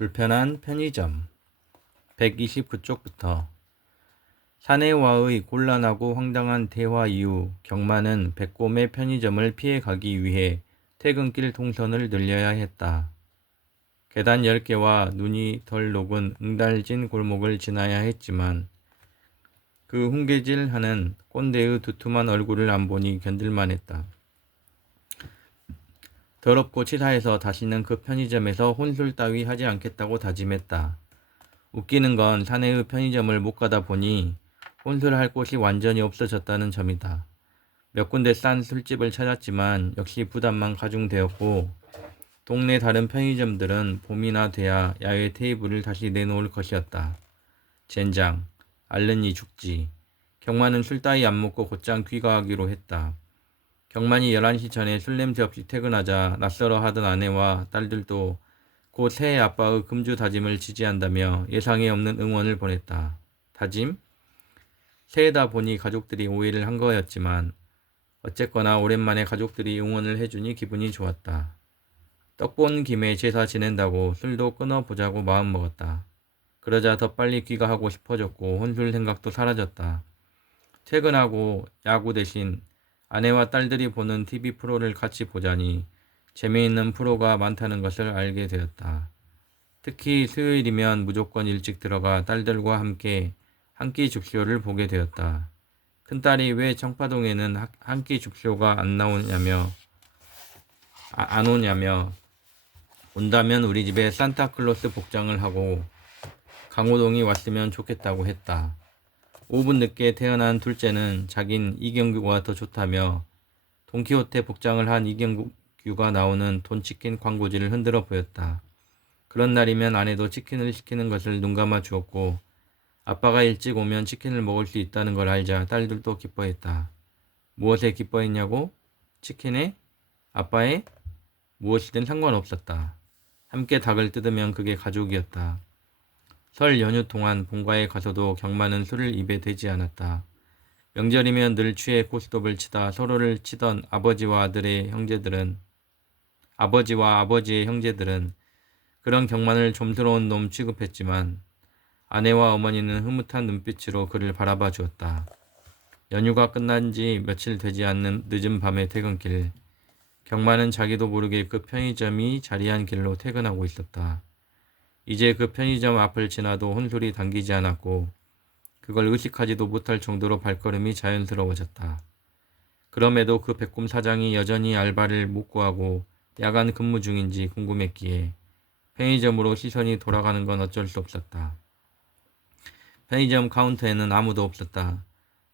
불편한 편의점 129쪽부터 사내와의 곤란하고 황당한 대화 이후 경마는 백곰의 편의점을 피해가기 위해 퇴근길 동선을 늘려야 했다. 계단 10개와 눈이 덜 녹은 응달진 골목을 지나야 했지만 그 훈계질하는 꼰대의 두툼한 얼굴을 안 보니 견딜만 했다. 더럽고 치사해서 다시는 그 편의점에서 혼술 따위 하지 않겠다고 다짐했다. 웃기는 건 사내의 편의점을 못 가다 보니 혼술할 곳이 완전히 없어졌다는 점이다. 몇 군데 싼 술집을 찾았지만 역시 부담만 가중되었고 동네 다른 편의점들은 봄이나 돼야 야외 테이블을 다시 내놓을 것이었다. 젠장, 알른이 죽지. 경만은 술 따위 안 먹고 곧장 귀가하기로 했다. 경만이 11시 전에 술 냄새 없이 퇴근하자 낯설어 하던 아내와 딸들도 곧 새해 아빠의 금주 다짐을 지지한다며 예상에 없는 응원을 보냈다. 다짐? 새해다 보니 가족들이 오해를 한 거였지만 어쨌거나 오랜만에 가족들이 응원을 해주니 기분이 좋았다. 떡 본 김에 제사 지낸다고 술도 끊어보자고 마음먹었다. 그러자 더 빨리 귀가하고 싶어졌고 혼술 생각도 사라졌다. 퇴근하고 야구 대신 아내와 딸들이 보는 TV 프로를 같이 보자니 재미있는 프로가 많다는 것을 알게 되었다. 특히 수요일이면 무조건 일찍 들어가 딸들과 함께 한 끼 죽쇼를 보게 되었다. 큰딸이 왜 청파동에는 한 끼 죽쇼가 안 오냐며 온다면 우리 집에 산타클로스 복장을 하고 강호동이 왔으면 좋겠다고 했다. 5분 늦게 태어난 둘째는 자긴 이경규가 더 좋다며 돈키호테 복장을 한 이경규가 나오는 돈치킨 광고지를 흔들어 보였다. 그런 날이면 아내도 치킨을 시키는 것을 눈감아 주었고 아빠가 일찍 오면 치킨을 먹을 수 있다는 걸 알자 딸들도 기뻐했다. 무엇에 기뻐했냐고? 치킨에? 아빠에? 무엇이든 상관없었다. 함께 닭을 뜯으면 그게 가족이었다. 설 연휴 동안 본가에 가서도 경마는 술을 입에 대지 않았다. 명절이면 늘 취해 고스톱을 치다 서로를 치던 아버지와 아버지의 형제들은 그런 경만을 좀스러운 놈 취급했지만 아내와 어머니는 흐뭇한 눈빛으로 그를 바라봐 주었다. 연휴가 끝난 지 며칠 되지 않는 늦은 밤의 퇴근길, 경만은 자기도 모르게 그 편의점이 자리한 길로 퇴근하고 있었다. 이제 그 편의점 앞을 지나도 혼술이 당기지 않았고 그걸 의식하지도 못할 정도로 발걸음이 자연스러워졌다. 그럼에도 그 백곰 사장이 여전히 알바를 못 구하고 야간 근무 중인지 궁금했기에 편의점으로 시선이 돌아가는 건 어쩔 수 없었다. 편의점 카운터에는 아무도 없었다.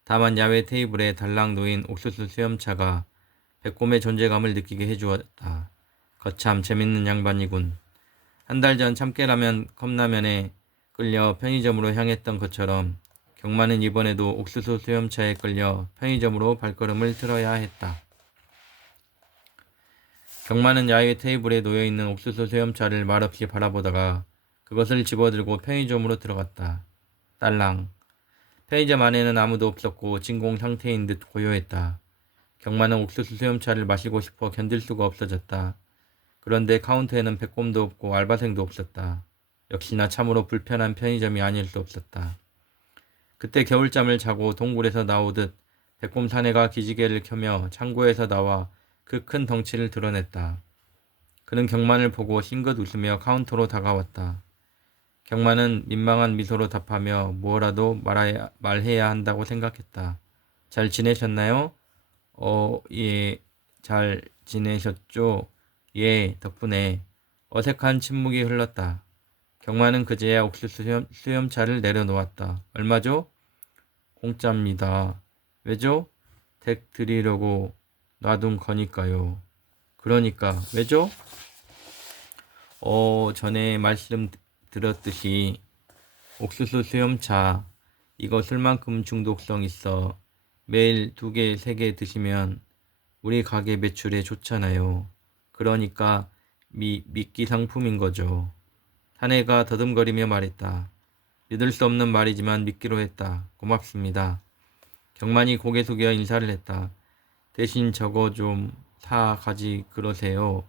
다만 야외 테이블에 달랑 놓인 옥수수 수염차가 백곰의 존재감을 느끼게 해주었다. 거참 재밌는 양반이군. 한 달 전 참깨라면 컵라면에 끌려 편의점으로 향했던 것처럼 경마는 이번에도 옥수수 수염차에 끌려 편의점으로 발걸음을 틀어야 했다. 경마는 야외 테이블에 놓여있는 옥수수 수염차를 말없이 바라보다가 그것을 집어들고 편의점으로 들어갔다. 딸랑. 편의점 안에는 아무도 없었고 진공 상태인 듯 고요했다. 경마는 옥수수 수염차를 마시고 싶어 견딜 수가 없어졌다. 그런데 카운터에는 백곰도 없고 알바생도 없었다. 역시나 참으로 불편한 편의점이 아닐 수 없었다. 그때 겨울잠을 자고 동굴에서 나오듯 백곰 사내가 기지개를 켜며 창고에서 나와 그 큰 덩치를 드러냈다. 그는 경만을 보고 싱긋 웃으며 카운터로 다가왔다. 경만은 민망한 미소로 답하며 뭐라도 말해야 한다고 생각했다. 잘 지내셨나요? 예, 잘 지내셨죠? 예, 덕분에. 어색한 침묵이 흘렀다. 경만은 그제야 옥수수 수염차를 내려놓았다. 얼마죠? 공짜입니다. 왜죠? 댁 드리려고 놔둔 거니까요. 그러니까 왜죠? 전에 말씀드렸듯이 옥수수 수염차 이거 술만큼 중독성 있어. 매일 2개, 3개 드시면 우리 가게 매출에 좋잖아요. 그러니까 미끼 상품인 거죠. 사내가 더듬거리며 말했다. 믿을 수 없는 말이지만 믿기로 했다. 고맙습니다. 경만이 고개 숙여 인사를 했다. 대신 저거 좀 사 가지 그러세요.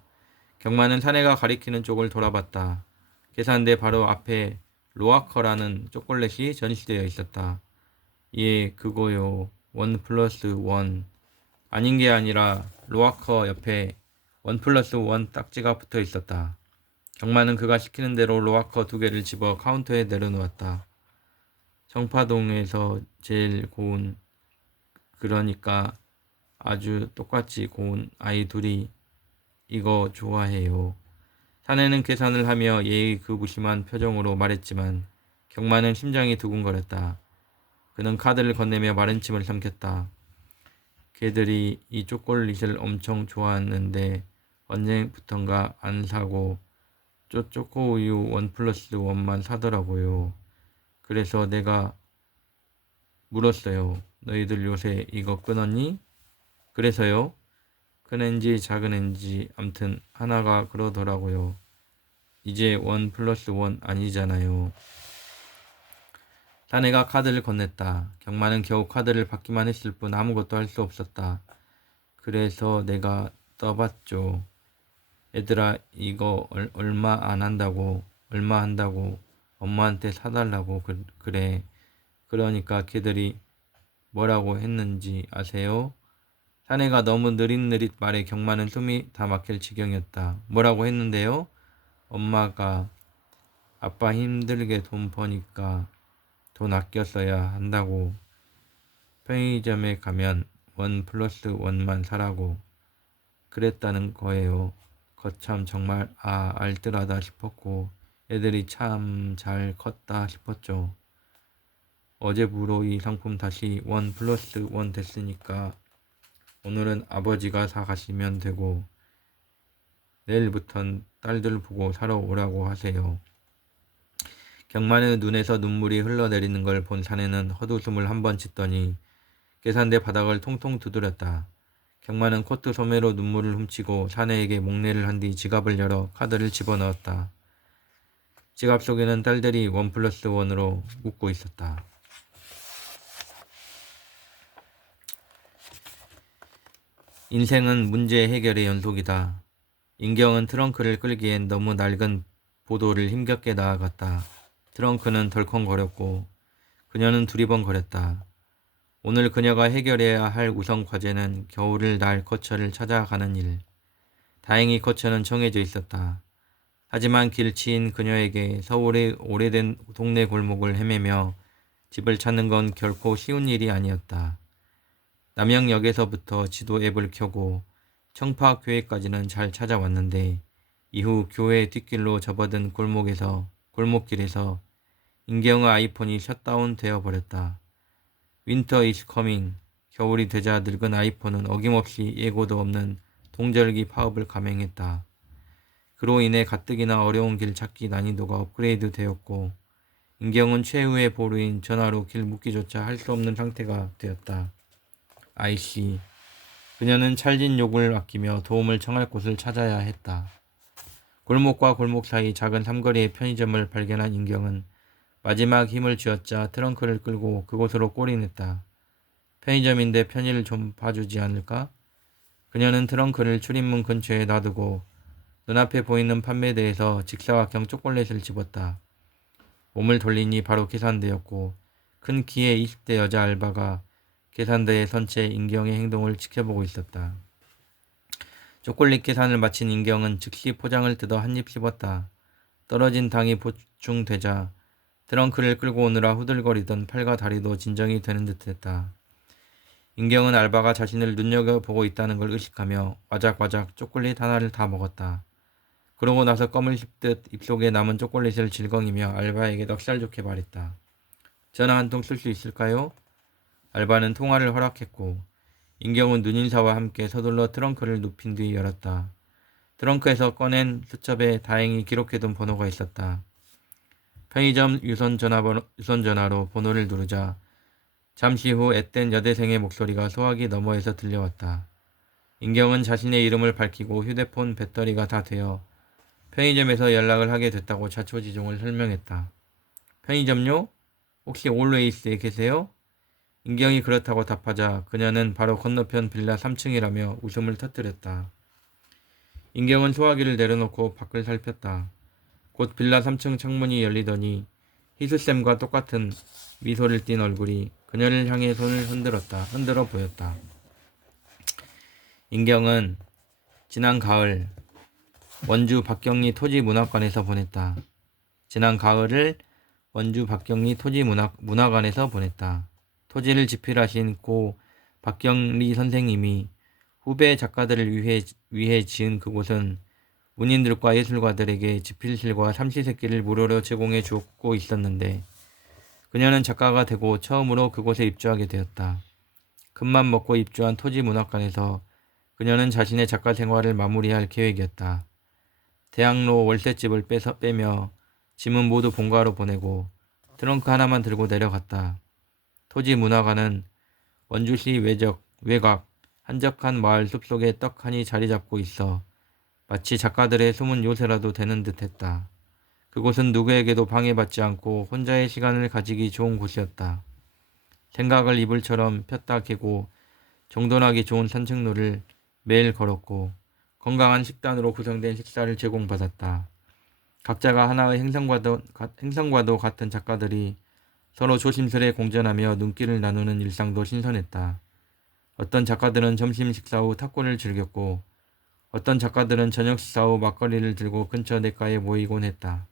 경만은 사내가 가리키는 쪽을 돌아봤다. 계산대 바로 앞에 로아커라는 초콜릿이 전시되어 있었다. 예, 그거요. 1+1. 아닌 게 아니라 로아커 옆에 1+1 딱지가 붙어 있었다. 경마는 그가 시키는 대로 로아커 2개를 집어 카운터에 내려놓았다. 청파동에서 제일 고운, 그러니까 아주 똑같이 고운 아이 둘이 이거 좋아해요. 사내는 계산을 하며 예의 그 무심한 표정으로 말했지만 경마는 심장이 두근거렸다. 그는 카드를 건네며 마른 침을 삼켰다. 걔들이 이 초콜릿을 엄청 좋아하는데 언제부턴가 안 사고 초코우유 1+1만 사더라고요. 그래서 내가 물었어요. 너희들 요새 이거 끊었니? 그래서요? 큰 앤지 작은 앤지 암튼 하나가 그러더라고요. 이제 1+1 아니잖아요. 사내가 카드를 건넸다. 경마는 겨우 카드를 받기만 했을 뿐 아무것도 할 수 없었다. 그래서 내가 떠봤죠. 얘들아 이거 얼마 안 한다고, 얼마 한다고 엄마한테 사달라고 그래. 그러니까 걔들이 뭐라고 했는지 아세요? 사내가 너무 느릿느릿 말해 경마는 숨이 다 막힐 지경이었다. 뭐라고 했는데요? 엄마가 아빠 힘들게 돈 버니까 돈 아껴 써야 한다고 편의점에 가면 1+1만 사라고 그랬다는 거예요. 거참 정말 알뜰하다 싶었고 애들이 참 잘 컸다 싶었죠. 어제부로 이 상품 다시 1+1 됐으니까 오늘은 아버지가 사가시면 되고 내일부턴 딸들 보고 사러 오라고 하세요. 경만의 눈에서 눈물이 흘러내리는 걸 본 사내는 헛웃음을 한번 짓더니 계산대 바닥을 통통 두드렸다. 경만은 코트 소매로 눈물을 훔치고 사내에게 목례를 한 뒤 지갑을 열어 카드를 집어넣었다. 지갑 속에는 딸들이 1+1으로 웃고 있었다. 인생은 문제 해결의 연속이다. 인경은 트렁크를 끌기엔 너무 낡은 보도를 힘겹게 나아갔다. 트렁크는 덜컹거렸고 그녀는 두리번거렸다. 오늘 그녀가 해결해야 할 우선 과제는 겨울을 날 거처를 찾아가는 일. 다행히 거처는 정해져 있었다. 하지만 길치인 그녀에게 서울의 오래된 동네 골목을 헤매며 집을 찾는 건 결코 쉬운 일이 아니었다. 남영역에서부터 지도 앱을 켜고 청파교회까지는 잘 찾아왔는데 이후 교회 뒷길로 접어든 골목길에서 인경의 아이폰이 셧다운 되어버렸다. 윈터 이즈 커밍. 겨울이 되자 늙은 아이폰은 어김없이 예고도 없는 동절기 파업을 감행했다. 그로 인해 가뜩이나 어려운 길 찾기 난이도가 업그레이드 되었고 인경은 최후의 보루인 전화로 길 묻기조차 할 수 없는 상태가 되었다. 아이씨. 그녀는 찰진 욕을 아끼며 도움을 청할 곳을 찾아야 했다. 골목과 골목 사이 작은 삼거리의 편의점을 발견한 인경은 마지막 힘을 쥐어짜 트렁크를 끌고 그곳으로 꼬리냈다. 편의점인데 편의를 좀 봐주지 않을까? 그녀는 트렁크를 출입문 근처에 놔두고 눈앞에 보이는 판매대에서 직사각형 초콜릿을 집었다. 몸을 돌리니 바로 계산대였고 큰 키의 20대 여자 알바가 계산대에 선 채 인경의 행동을 지켜보고 있었다. 초콜릿 계산을 마친 인경은 즉시 포장을 뜯어 한 입 씹었다. 떨어진 당이 보충되자 트렁크를 끌고 오느라 후들거리던 팔과 다리도 진정이 되는 듯했다. 인경은 알바가 자신을 눈여겨보고 있다는 걸 의식하며 와작와작 초콜릿 하나를 다 먹었다. 그러고 나서 껌을 씹듯 입속에 남은 초콜릿을 질겅이며 알바에게 넉살 좋게 말했다. 전화 한 통 쓸 수 있을까요? 알바는 통화를 허락했고 인경은 눈인사와 함께 서둘러 트렁크를 눕힌 뒤 열었다. 트렁크에서 꺼낸 수첩에 다행히 기록해둔 번호가 있었다. 편의점 유선전화로 번호를 누르자 잠시 후 앳된 여대생의 목소리가 소화기 너머에서 들려왔다. 인경은 자신의 이름을 밝히고 휴대폰 배터리가 다 되어 편의점에서 연락을 하게 됐다고 자초지종을 설명했다. 편의점요? 혹시 올웨이스에 계세요? 인경이 그렇다고 답하자 그녀는 바로 건너편 빌라 3층이라며 웃음을 터뜨렸다. 인경은 소화기를 내려놓고 밖을 살폈다. 곧 빌라 3층 창문이 열리더니 희수쌤과 똑같은 미소를 띤 얼굴이 그녀를 향해 손을 흔들어 보였다. 인경은 지난 가을 원주 박경리 토지문학관에서 보냈다. 지난 가을을 원주 박경리 토지문학관에서 보냈다. 토지를 집필하신 고 박경리 선생님이 후배 작가들을 위해 지은 그곳은 문인들과 예술가들에게 집필실과 삼시세끼를 무료로 제공해 주고 있었는데 그녀는 작가가 되고 처음으로 그곳에 입주하게 되었다. 큰맘 먹고 입주한 토지문학관에서 그녀는 자신의 작가 생활을 마무리할 계획이었다. 대학로 월세집을 빼며 짐은 모두 본가로 보내고 트렁크 하나만 들고 내려갔다. 토지문화관은 원주시 외곽 한적한 마을 숲속에 떡하니 자리 잡고 있어 마치 작가들의 숨은 요새라도 되는 듯했다. 그곳은 누구에게도 방해받지 않고 혼자의 시간을 가지기 좋은 곳이었다. 생각을 이불처럼 폈다 개고 정돈하기 좋은 산책로를 매일 걸었고 건강한 식단으로 구성된 식사를 제공받았다. 각자가 하나의 행성과도 같은 작가들이 서로 조심스레 공존하며 눈길을 나누는 일상도 신선했다. 어떤 작가들은 점심 식사 후 탁구를 즐겼고 어떤 작가들은 저녁 식사 후 막걸리를 들고 근처 냇가에 모이곤 했다.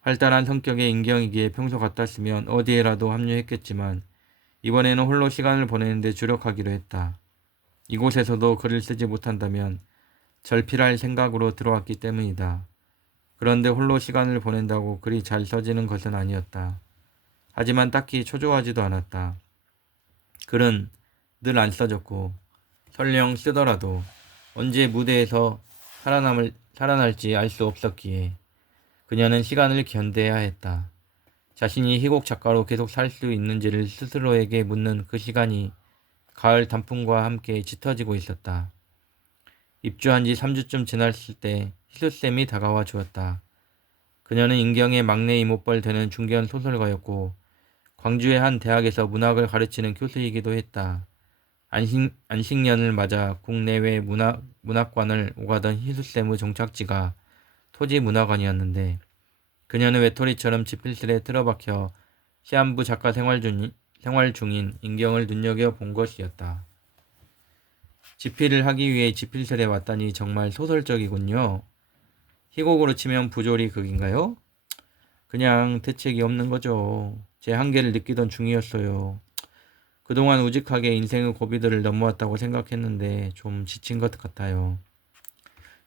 활달한 성격의 인경이기에 평소 같았으면 어디에라도 합류했겠지만 이번에는 홀로 시간을 보내는데 주력하기로 했다. 이곳에서도 글을 쓰지 못한다면 절필할 생각으로 들어왔기 때문이다. 그런데 홀로 시간을 보낸다고 글이 잘 써지는 것은 아니었다. 하지만 딱히 초조하지도 않았다. 글은 늘 안 써졌고 설령 쓰더라도 언제 무대에서 살아날지 알 수 없었기에 그녀는 시간을 견뎌야 했다. 자신이 희곡 작가로 계속 살 수 있는지를 스스로에게 묻는 그 시간이 가을 단풍과 함께 짙어지고 있었다. 입주한 지 3주쯤 지났을 때 희수쌤이 다가와 주었다. 그녀는 인경의 막내 이모뻘 되는 중견 소설가였고 광주의 한 대학에서 문학을 가르치는 교수이기도 했다. 안식년을 맞아 국내외 문학관을 오가던 희수쌤의 종착지가 토지문화관이었는데 그녀는 외톨이처럼 집필실에 틀어박혀 시한부 작가 생활 중인 인경을 눈여겨본 것이었다. 집필을 하기 위해 집필실에 왔다니 정말 소설적이군요. 희곡으로 치면 부조리 극인가요? 그냥 대책이 없는 거죠. 제 한계를 느끼던 중이었어요. 그동안 우직하게 인생의 고비들을 넘어왔다고 생각했는데 좀 지친 것 같아요.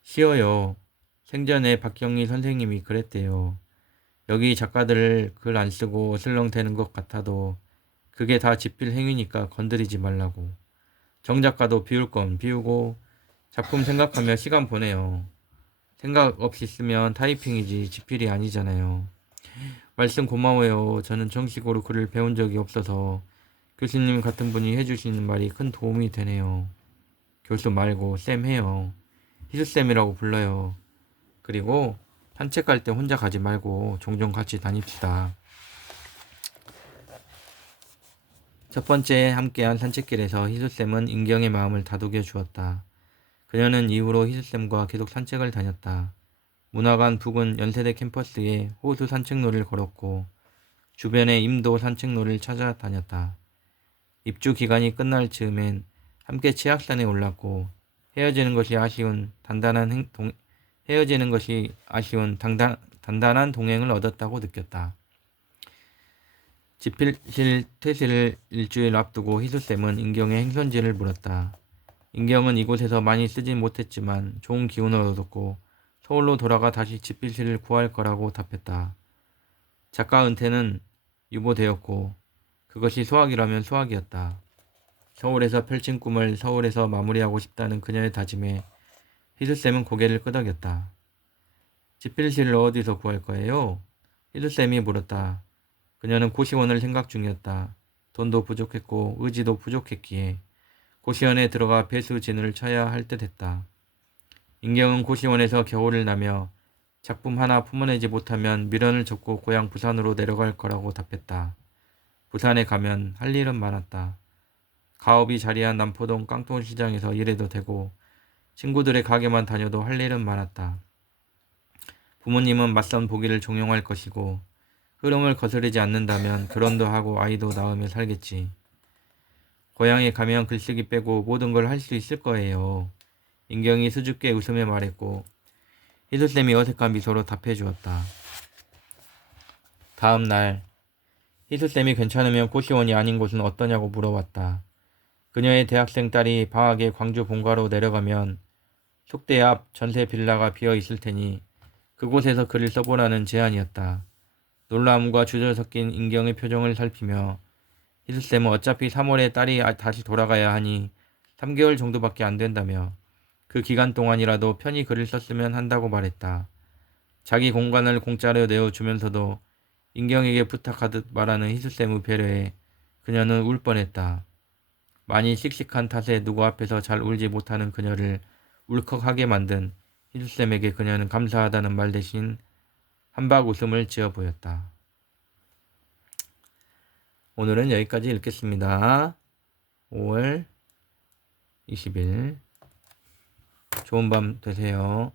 쉬어요. 생전에 박경리 선생님이 그랬대요. 여기 작가들 글 안 쓰고 슬렁대는 것 같아도 그게 다 집필 행위니까 건드리지 말라고. 정작가도 비울 건 비우고 작품 생각하며 시간 보내요. 생각 없이 쓰면 타이핑이지 집필이 아니잖아요. 말씀 고마워요. 저는 정식으로 글을 배운 적이 없어서 교수님 같은 분이 해주시는 말이 큰 도움이 되네요. 교수 말고 쌤 해요. 희수쌤이라고 불러요. 그리고 산책할 때 혼자 가지 말고 종종 같이 다닙시다. 첫 번째 함께한 산책길에서 희수쌤은 인경의 마음을 다독여 주었다. 그녀는 이후로 희수쌤과 계속 산책을 다녔다. 문화관 부근 연세대 캠퍼스에 호수 산책로를 걸었고 주변의 임도 산책로를 찾아다녔다. 입주 기간이 끝날 즈음엔 함께 치악산에 올랐고 헤어지는 것이 아쉬운 단단한 동행을 얻었다고 느꼈다. 집필실 퇴실을 일주일 앞두고 희수쌤은 인경의 행선지를 물었다. 인경은 이곳에서 많이 쓰진 못했지만 좋은 기운을 얻었고 서울로 돌아가 다시 집필실을 구할 거라고 답했다. 작가 은퇴는 유보되었고 그것이 수학이라면 수학이었다. 서울에서 펼친 꿈을 서울에서 마무리하고 싶다는 그녀의 다짐에 희수쌤은 고개를 끄덕였다. 집필실을 어디서 구할 거예요? 희수쌤이 물었다. 그녀는 고시원을 생각 중이었다. 돈도 부족했고 의지도 부족했기에 고시원에 들어가 배수 진을 쳐야 할 듯했다. 인경은 고시원에서 겨울을 나며 작품 하나 품어내지 못하면 미련을 접고 고향 부산으로 내려갈 거라고 답했다. 부산에 가면 할 일은 많았다. 가업이 자리한 남포동 깡통시장에서 일해도 되고 친구들의 가게만 다녀도 할 일은 많았다. 부모님은 맞선 보기를 종용할 것이고 흐름을 거스르지 않는다면 결혼도 하고 아이도 낳으며 살겠지. 고향에 가면 글쓰기 빼고 모든 걸 할 수 있을 거예요. 인경이 수줍게 웃으며 말했고 희수쌤이 어색한 미소로 답해 주었다. 다음 날 희수쌤이 괜찮으면 고시원이 아닌 곳은 어떠냐고 물어봤다. 그녀의 대학생 딸이 방학에 광주 본가로 내려가면 속대 앞 전세 빌라가 비어 있을 테니 그곳에서 글을 써보라는 제안이었다. 놀라움과 주저 섞인 인경의 표정을 살피며 희수쌤은 어차피 3월에 딸이 다시 돌아가야 하니 3개월 정도밖에 안 된다며 그 기간 동안이라도 편히 글을 썼으면 한다고 말했다. 자기 공간을 공짜로 내어주면서도 인경에게 부탁하듯 말하는 희수쌤의 배려에 그녀는 울 뻔했다. 많이 씩씩한 탓에 누구 앞에서 잘 울지 못하는 그녀를 울컥하게 만든 희수쌤에게 그녀는 감사하다는 말 대신 한박 웃음을 지어 보였다. 오늘은 여기까지 읽겠습니다. 5월 20일 좋은 밤 되세요.